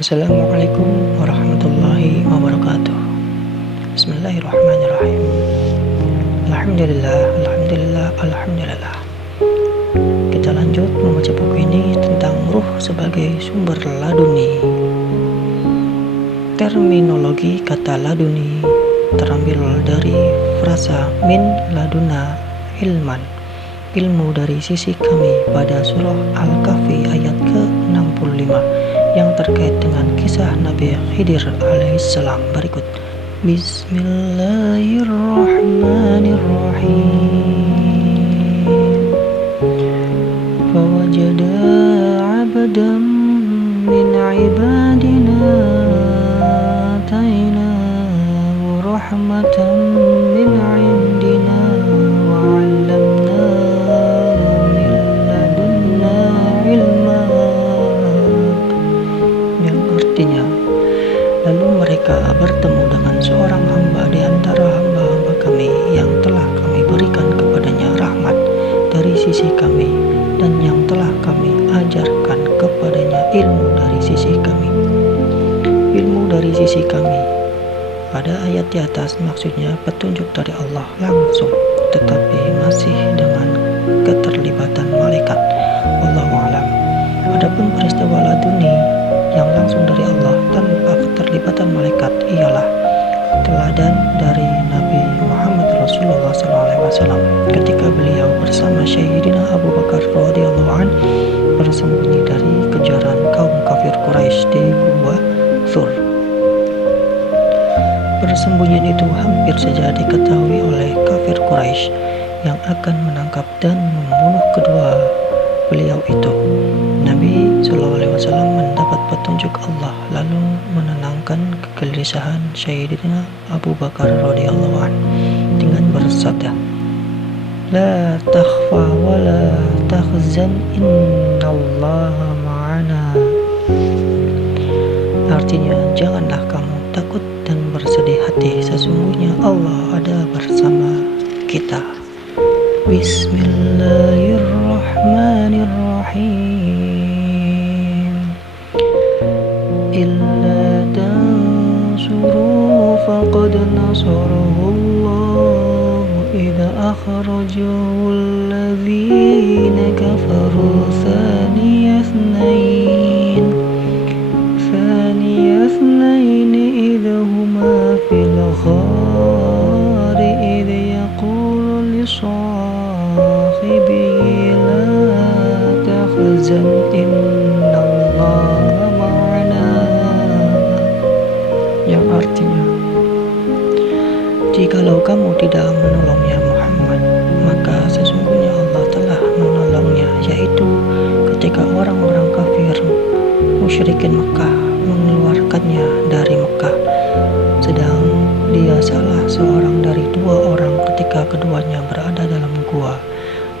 Assalamualaikum warahmatullahi wabarakatuh. Bismillahirrahmanirrahim. Alhamdulillah, alhamdulillah, alhamdulillah. Kita lanjut membaca buku ini tentang ruh sebagai sumber laduni. Terminologi kata laduni terambil dari frasa min laduna ilman, ilmu dari sisi kami, pada surah Al-Kahfi ayat ke-65 yang terkait dengan kisah Nabi Khidir alaihissalam berikut. Bismillahirrahmanirrahim. Fawajada 'abdan min 'ibadina atainahu rahmatan min 'indina wa 'allamnahu min ladunna ilma. Yang artinya, lalu mereka bertemu dengan seorang hamba di antara hamba-hamba kami yang telah kami berikan kepadanya rahmat dari sisi kami, dan yang telah kami ajarkan kepadanya ilmu dari sisi kami. Ilmu dari sisi kami pada ayat di atas maksudnya petunjuk dari Allah langsung, tetapi masih dengan keterlibatan malaikat. Wallahu a'lam. Adapun peristiwa laduni yang langsung dari Allah tanpa keterlibatan malaikat ialah teladan dari Nabi Muhammad Rasulullah SAW ketika beliau bersama Sayyidina Abu Bakar radhiyallahu anhu bersembunyi dari kejaran kaum kafir Quraisy di Gua Thur. Persembunyian itu hampir saja diketahui oleh kafir Quraisy yang akan menangkap dan membunuh kedua beliau itu. Nabi SAW mendapat petunjuk Allah lalu menenangkan kegelisahan Sayyidina Abu Bakar radhiyallahu anhu dengan bersabda, "La takhfa wa la tahzan innallaha ma'ana." Artinya, janganlah kamu takut dan bersedih hati, sesungguhnya Allah ada bersama kita. Bismillahirrahmanirrahim. Illa tansuru faqad nasarahullah idza akhrajahu alladhina kafaru thaniya ithnain idza huma fil ghari idza yaqulu li sahibihi la tahzan innallaha ma'ana. Yang artinya, jikalau kamu tidak menolongnya Muhammad, maka sesungguhnya Allah telah menolongnya, yaitu ketika orang-orang kafir musyrikin Mekah mengeluarkannya dari Mekah, sedang dia salah seorang dari dua orang ketika keduanya berada dalam gua.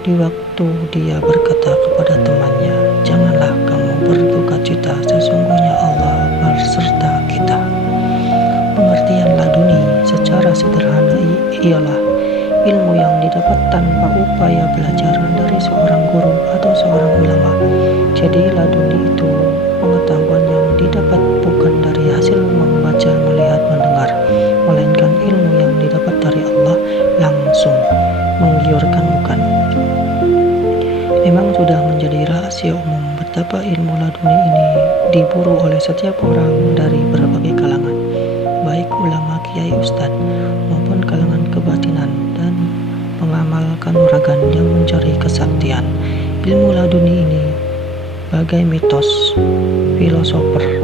Di waktu dia berkata kepada temannya, "Janganlah kamu berduka cita, sesungguhnya Allah berserta kita." Pengertian laduni secara sederhana ialah ilmu yang didapat tanpa upaya belajar dari seorang guru atau seorang ulama. Jadi laduni itu pengetahuan yang didapat bukan dari hasil membaca, melihat, mendengar, melainkan ilmu yang didapat dari Allah langsung, menggiurkan bukan. Memang sudah menjadi rahasia umum betapa ilmu laduni ini diburu oleh setiap orang dari berbagai kalangan, baik ulama, kiai, ustadz, maupun kalangan kebatinan dan pengamal kanuragan yang mencari kesaktian. Ilmu laduni ini bagai mitos filosofer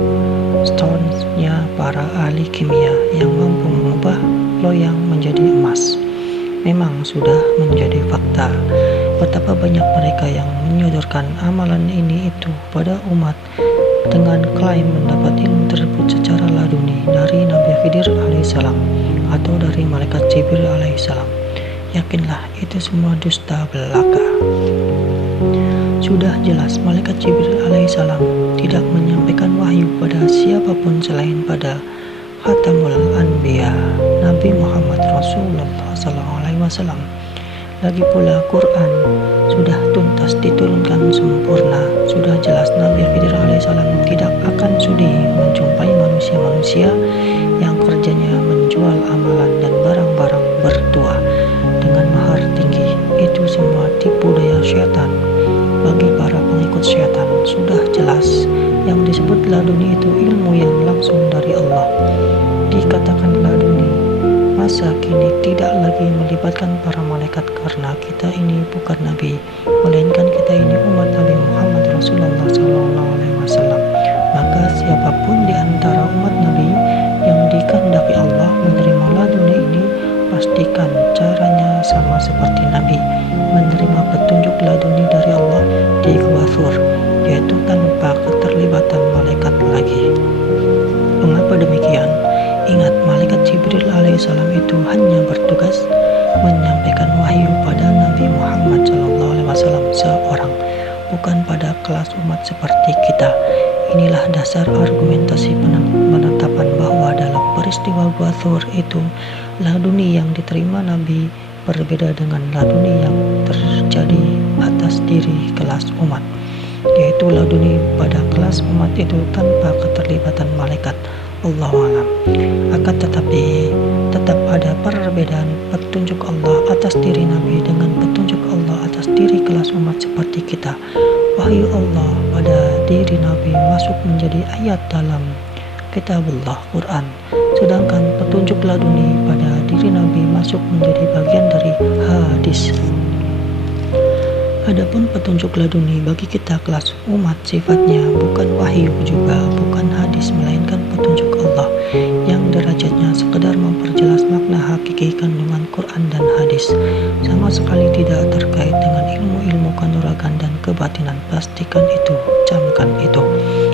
Stone-nya para ahli kimia yang mampu mengubah loyang menjadi emas. Memang sudah menjadi fakta betapa banyak mereka yang menyodorkan amalan ini itu pada umat dengan klaim mendapat ilmu tersebut secara laduni dari Nabi Khidir alaihissalam atau dari malaikat Jibril alaihissalam. Yakinlah itu semua dusta belaka. Sudah jelas malaikat Jibril alaihissalam tidak menyampaikan wahyu pada siapapun selain pada Khatamul Anbiya Nabi Muhammad Rasulullah SAW. Lagi pula Quran sudah tuntas diturunkan sempurna. Sudah jelas Nabi Khidir alaihissalam tidak akan sudi sudah jelas. Yang disebut laduni itu ilmu yang langsung dari Allah. Dikatakan laduni, masa kini tidak lagi melibatkan para malaikat karena kita ini bukan nabi, melainkan kita ini umat Nabi Muhammad Rasulullah SAW. Maka siapapun di antara umat Nabi yang dikehendaki Allah menerima laduni ini, pastikan caranya sama seperti Nabi menerima petunjuk laduni dari Allah di Gua Thur, yaitu tanpa keterlibatan malaikat lagi. Mengapa demikian? Ingat, malaikat Jibril alaihissalam itu hanya bertugas menyampaikan wahyu pada Nabi Muhammad SAW seorang, bukan pada kelas umat seperti kita. Inilah dasar argumentasi penetapan bahwa dalam peristiwa Gua Thur itu laduni yang diterima Nabi berbeda dengan laduni yang terjadi atas diri kelas umat, yaitu laduni pada kelas umat itu tanpa keterlibatan malaikat. Allahu a'lam. Akan tetapi tetap ada perbedaan petunjuk Allah atas diri Nabi dengan petunjuk Allah atas diri kelas umat seperti kita. Wahyu Allah pada diri Nabi masuk menjadi ayat dalam kitabullah Quran, sedangkan petunjuk laduni pada diri Nabi masuk menjadi bagian dari hadis. Adapun petunjuk laduni bagi kita kelas umat sifatnya bukan wahyu juga bukan hadis, melainkan petunjuk Allah yang derajatnya sekedar memperjelas makna hakiki kandungan Quran dan hadis, sama sekali tidak terkait dengan ilmu-ilmu kanuragan dan kebatinan. Pastikan itu, camkan itu.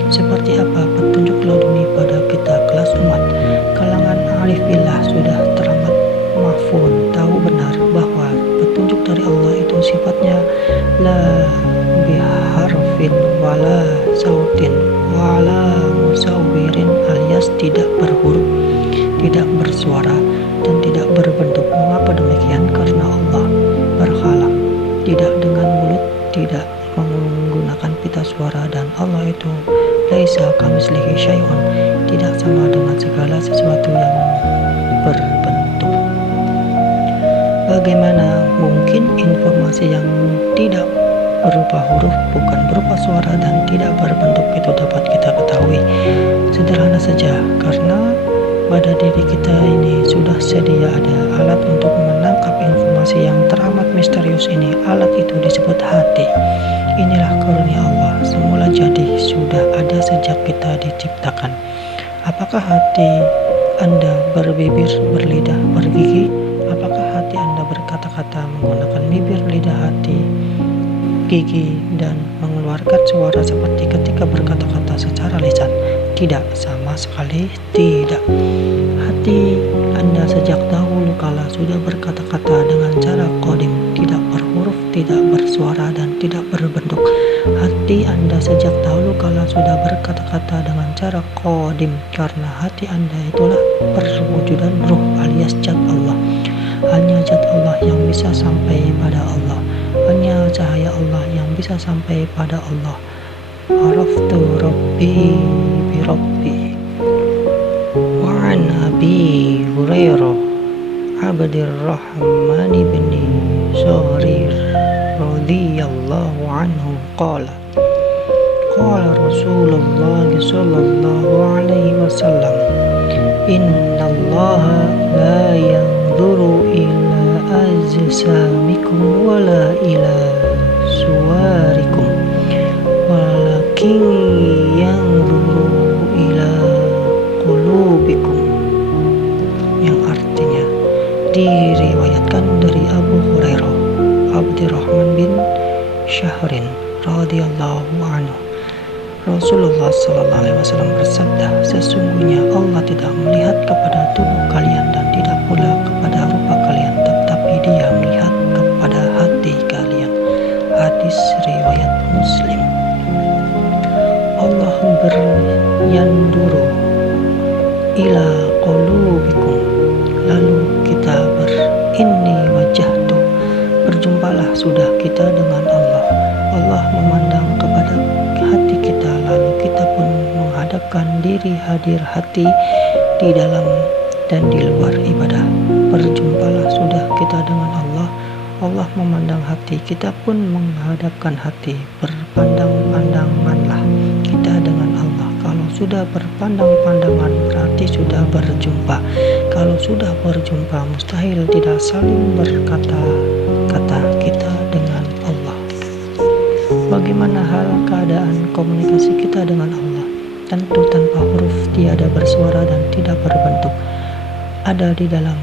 Seperti apa petunjuk laduni pada kita kelas umat? Kalangan arif billah sudah teramat mahfud tahu benar bahwa petunjuk dari Allah itu sifatnya la biharfin wala sautin wala musawirin, alias tidak berhuruf, tidak bersuara, dan tidak berbentuk. Mengapa demikian? Karena Allah berkalam, tidak dengan mulut, tidak menggunakan pita suara, dan Allah itu laisa kamitslihi syai'un, tidak sama dengan segala sesuatu yang berbentuk. Bagaimana mungkin informasi yang tidak berupa huruf, bukan berupa suara, dan tidak berbentuk itu dapat kita ketahui? Sederhana saja, karena pada diri kita ini sudah sedia ada alat untuk menangkap informasi yang teramat misterius ini. Alat itu disebut hati. Inilah karunia Allah, semula jadi, sudah ada sejak kita diciptakan. Apakah hati Anda berbibir, berlidah, bergigi? Apakah hati Anda berkata-kata menggunakan bibir, lidah, hati, gigi, dan mengeluarkan suara seperti ketika berkata-kata secara lisan? Tidak, sama sekali tidak. Hati Anda sejak dahulu kala sudah berkata-kata dengan cara qadim, tidak berhuruf, tidak bersuara, dan tidak berbentuk. Hati Anda sejak dahulu kala sudah berkata-kata dengan cara qadim, karena hati Anda itulah perwujudan ruh alias zat Allah. Hanya zat Allah yang bisa sampai pada Allah. Hanya cahaya Allah yang bisa sampai pada Allah. Araftu Rabbi bi Rabbi. Wa an Abi Hurairah Abdurrahman bin Sahrir radhiyallahu anhu qala Rasulullah sallallahu alaihi wasallam, innallaha la yanzuru ila ajsamikum wala ila suwarikum walakin yanzuru ila qulubikum, yang artinya diriwayatkan dari Abu Hurairah Abdurrahman bin Syahrin radhiyallahu anhu. Rasulullah sallallahu alaihi wasallam bersabda, sesungguhnya Allah tidak melihat kepada tubuh kalian dan tidak pula kepada rupa kalian, tetapi Dia melihat kepada hati kalian. Hadis riwayat Muslim. Allah beryanduru ila qulubikum, lalu kita inni wajahtu, berjumpalah sudah kita dengan Allah. Allah memandang kepada hati kita, lalu kita pun menghadapkan diri hadir hati di dalam dan di luar ibadah. Berjumpalah sudah kita dengan Allah. Allah memandang hati, kita pun menghadapkan hati. Berpandang-pandanganlah sudah berpandang-pandangan berarti sudah berjumpa. Kalau sudah berjumpa mustahil tidak saling berkata-kata kita dengan Allah. Bagaimana hal keadaan komunikasi kita dengan Allah? Tentu tanpa huruf, tiada bersuara dan tidak berbentuk. Ada di dalam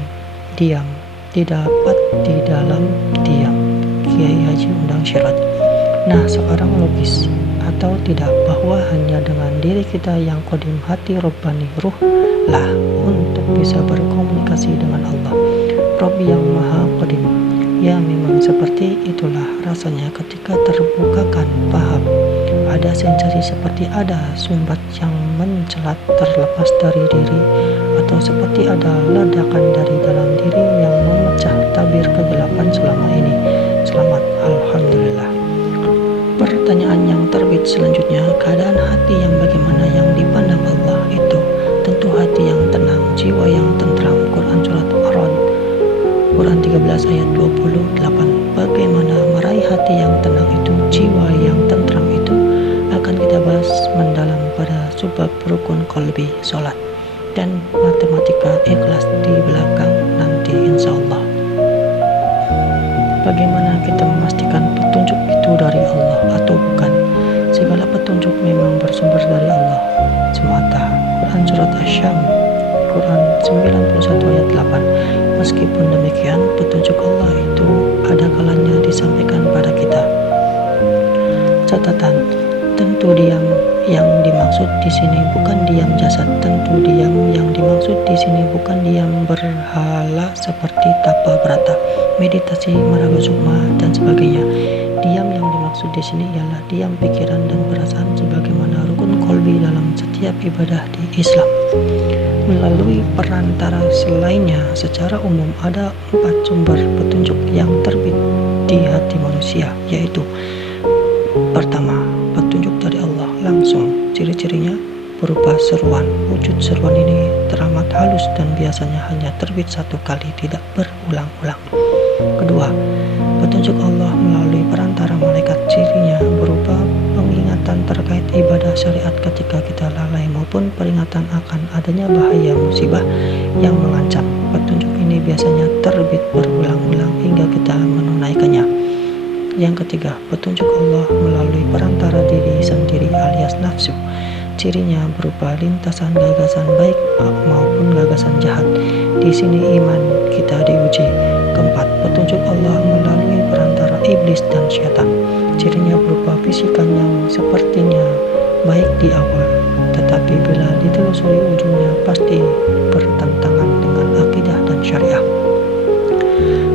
diam, didapat di dalam diam. Kiai Haji Undang Syirat. Nah, sekarang logis atau tidak bahwa hanya dengan diri kita yang qadim hati robbani ruh lah untuk bisa berkomunikasi dengan Allah, Rob yang maha qadim. Ya memang seperti itulah rasanya ketika terbukakan paham. Ada sensasi seperti ada sumbat yang mencelat terlepas dari diri, atau seperti ada ledakan dari dalam diri yang memecah tabir kegelapan selama ini. Selamat, alhamdulillah. Pertanyaan yang terbit selanjutnya, keadaan hati yang bagaimana yang dipandang Allah itu? Tentu hati yang tenang, jiwa yang tentram. Quran Surat Ar-Ra'd, Quran 13 ayat 28. Bagaimana meraih hati yang tenang itu, jiwa yang tentram itu, akan kita bahas mendalam pada subbab rukun qalbi sholat dan matematika ikhlas di belakang nanti insyaallah. Bagaimana kita memastikan petunjuk itu dari Allah atau bukan? Segala petunjuk memang bersumber dari Allah semata. Quran Surat Asy-Syam, Quran 91 ayat 8. Meskipun demikian, petunjuk Allah itu ada kalanya disampaikan pada kita. Catatan, tentu diam yang dimaksud di sini bukan diam jasad. Tentu diam yang dimaksud di sini bukan diam berhala seperti tapa berata, meditasi, maraga sukma dan sebagainya. Diam yang dimaksud di sini ialah diam pikiran dan perasaan sebagaimana rukun qalbi dalam setiap ibadah di Islam. Melalui perantara selainnya, secara umum ada 4 sumber petunjuk yang terbit di hati manusia, yaitu pertama, petunjuk dari Allah langsung. Ciri-cirinya berupa seruan. Wujud seruan ini teramat halus dan biasanya hanya terbit 1 kali, tidak berulang-ulang. Kedua, petunjuk Allah melalui perantara malaikat. Cirinya berupa pengingatan terkait ibadah syariat ketika kita lalai maupun peringatan akan adanya bahaya musibah yang mengancam. Petunjuk ini biasanya terbit berulang-ulang hingga kita menunaikannya. Yang ketiga, petunjuk Allah melalui perantara diri sendiri alias nafsu. Cirinya berupa lintasan gagasan baik maupun gagasan jahat. Di sini iman kita diuji. Keempat, petunjuk Allah melalui perantara iblis dan syaitan. Cirinya berupa bisikan yang sepertinya baik di awal, tetapi bila ditelusuri ujungnya pasti bertentangan dengan akidah dan syariah.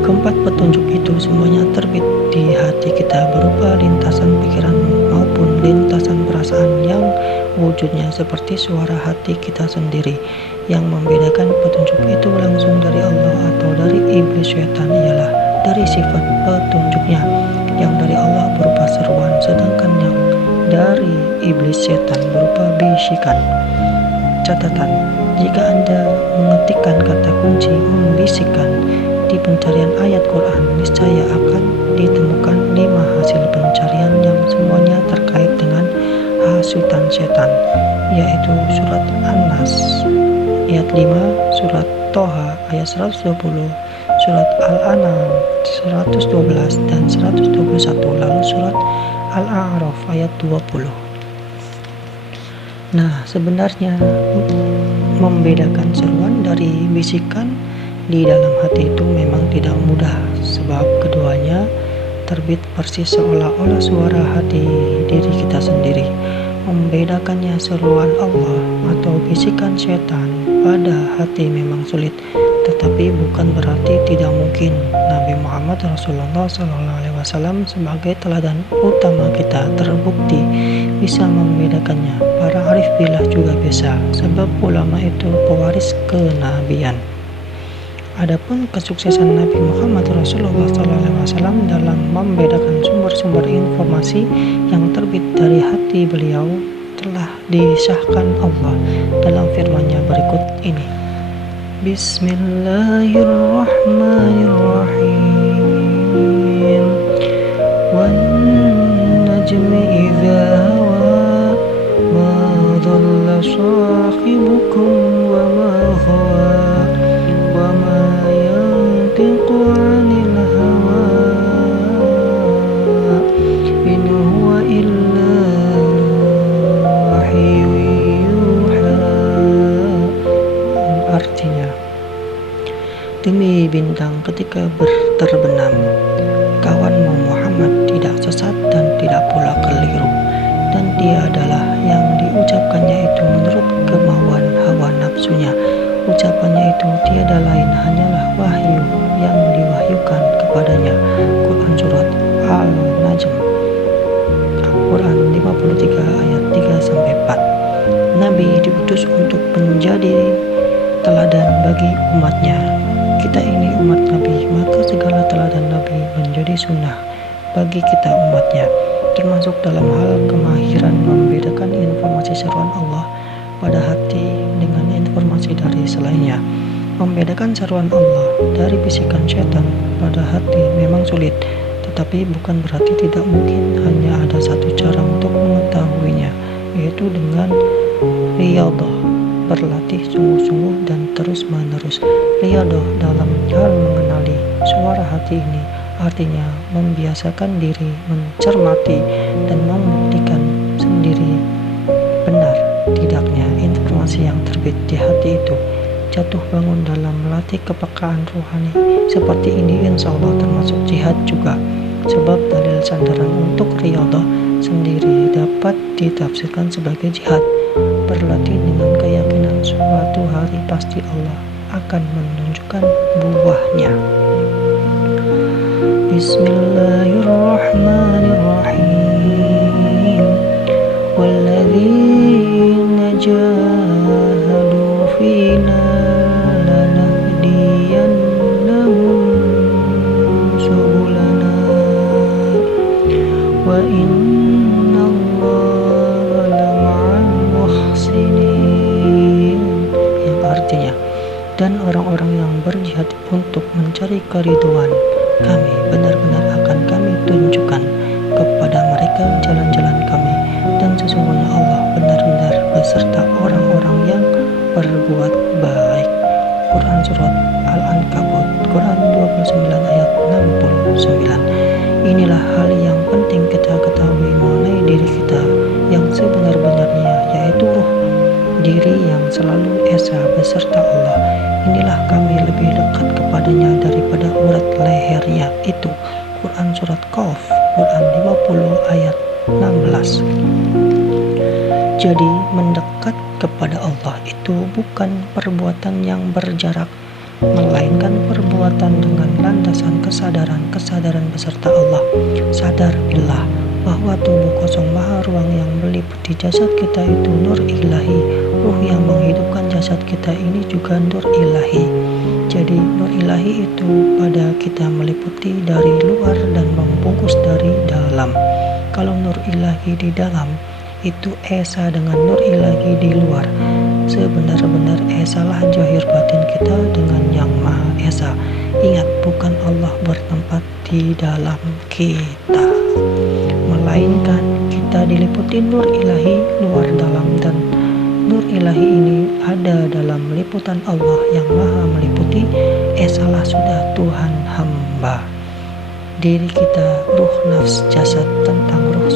Keempat petunjuk itu semuanya terbit di hati kita berupa lintasan pikiran maupun lintasan perasaan yang wujudnya seperti suara hati kita sendiri. Yang membedakan petunjuk itu langsung dari Allah atau dari iblis syaitan ialah dari sifat petunjuknya. Yang dari Allah berupa seruan, sedangkan yang dari iblis syaitan berupa bisikan. Catatan, jika Anda mengetikkan kata kunci membisikkan di pencarian ayat Quran, niscaya akan ditemukan 5 hasil pencarian yang semuanya terkait dengan hasutan setan, yaitu surat An-Nas ayat 5, surat Toha ayat 120, surat Al-An'am 112 dan 121, lalu surat Al-A'raf ayat 20. Nah, sebenarnya membedakan seruan dari bisikan di dalam hati itu memang tidak mudah, sebab keduanya terbit persis seolah-olah suara hati diri kita sendiri. Membedakannya seruan Allah atau bisikan setan pada hati memang sulit, tetapi bukan berarti tidak mungkin. Nabi Muhammad Rasulullah SAW sebagai teladan utama kita terbukti bisa membedakannya. Para arif billah juga bisa, sebab ulama itu pewaris kenabian. Adapun kesuksesan Nabi Muhammad Rasulullah SAW dalam membedakan sumber-sumber informasi yang terbit dari hati beliau telah disahkan Allah dalam firman-Nya berikut ini. Bismillahirrahmanirrahim. Wan najmi idza hawa ma dhalla صاحبكم وما غوى وما ينطق عن الهوى إن هو إلا وحي يوحى. Artinya, demi bintang ketika terbenam, kawanmu Muhammad tidak sesat dan tidak pula keliru, dan dia adalah yang diucapkannya itu menurut kemauan hawa nafsunya. Ucapannya itu tiada lain hanyalah wahyu yang diwahyukan kepadanya. Quran Surat Al-Najm, Quran 53 ayat 3-4. Nabi diutus untuk menjadi teladan bagi umatnya. Kita ini umat Nabi, maka segala teladan Nabi menjadi sunnah bagi kita umatnya, termasuk dalam hal kemahiran membedakan informasi seruan Allah pada hati dengan informasi dari selainnya. Membedakan seruan Allah dari bisikan syaitan pada hati memang sulit, tetapi bukan berarti tidak mungkin. Hanya ada satu cara untuk mengetahuinya, yaitu dengan riyadhah, berlatih sungguh-sungguh dan terus-menerus. Riyadhah dalam hal mengenali suara hati ini artinya membiasakan diri mencermati dan membuktikan sendiri benar tidaknya informasi yang terbit di hati itu. Jatuh bangun dalam melatih kepekaan rohani seperti ini insya Allah termasuk jihad juga, sebab dalil sandaran untuk riyadhah sendiri dapat ditafsirkan sebagai jihad. Berlatih dengan keyakinan suatu hari pasti Allah akan menunjukkan buahnya. Bismillahirrahmanirrahim. Walladzina jahadu fina lanahdiyannahum subulana wa innallaha lama'al muhsinin. Yang artinya, dan orang-orang yang berjihad untuk mencari keridhaan kami, benar-benar akan kami tunjukkan kepada mereka jalan-jalan kami, dan sesungguhnya Allah benar-benar beserta orang-orang yang berbuat baik. Quran Surat Al-Ankabut, Quran 29 ayat 69. Inilah hal yang penting kita ketahui mengenai diri kita yang sebenar-benarnya, yaitu ruh, diri yang selalu esa beserta Allah. Inilah kami lebih dekat kepadanya daripada urat lehernya itu. Quran Surat Qaf, Quran 50 ayat 16. Jadi mendekat kepada Allah itu bukan perbuatan yang berjarak, melainkan perbuatan dengan landasan kesadaran beserta Allah. Sadar billah bahwa tubuh kosong maha ruang yang meliputi jasad kita itu nur ilahi. Ruh yang menghidupkan jasad kita ini juga nur ilahi. Jadi nur ilahi itu pada kita meliputi dari luar dan membungkus dari dalam. Kalau nur ilahi di dalam itu esa dengan nur ilahi di luar, sebenar-benar esalah zahir batin kita dengan yang maha esa. Ingat, bukan Allah bertempat di dalam kita, melainkan kita diliputi nur ilahi luar dalam, dan nur ilahi ini ada dalam liputan Allah yang maha meliputi. Esalah sudah Tuhan hamba. Diri kita, ruh, nafs, jasad, tentang ruh